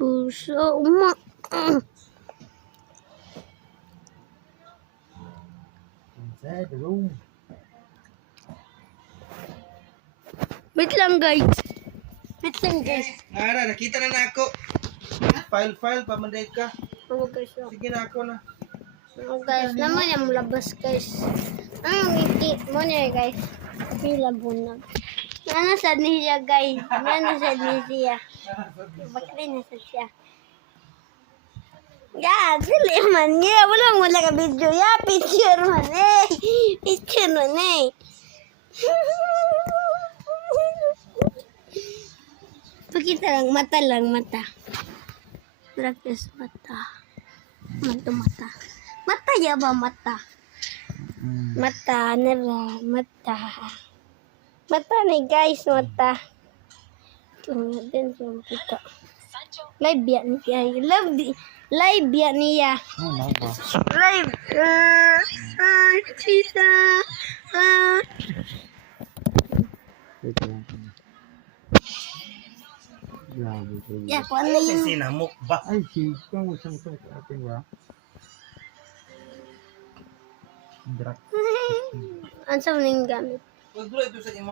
puso. Uma. Inside the room. Wait lang guys. Wait lang guys. Ara, nakita na ako. File pa manday ka. Ano guys? Sige na ako na. Ano guys? Naman yung labas guys. Ano ngiti mo niya guys? Pila bunag. Ano sa niya guys? Ano sa niya? Bakit na sa siya? Ya, dili man niya. Wala ka video. Ya, picture man eh. Picture man eh. Pakita lang, mata. Practice mata. Mata. Mata ya ba mata? Mata, nara, mata. Mata ni guys, mata. Ito din sa kita. Live yan niya. Live yan niya. Live. Tita. Ya, kung ano yung... Sinamok ba? Ay, kung isang sa ating ba? Ano sa mga gamit? Pagdulo ito sa imo.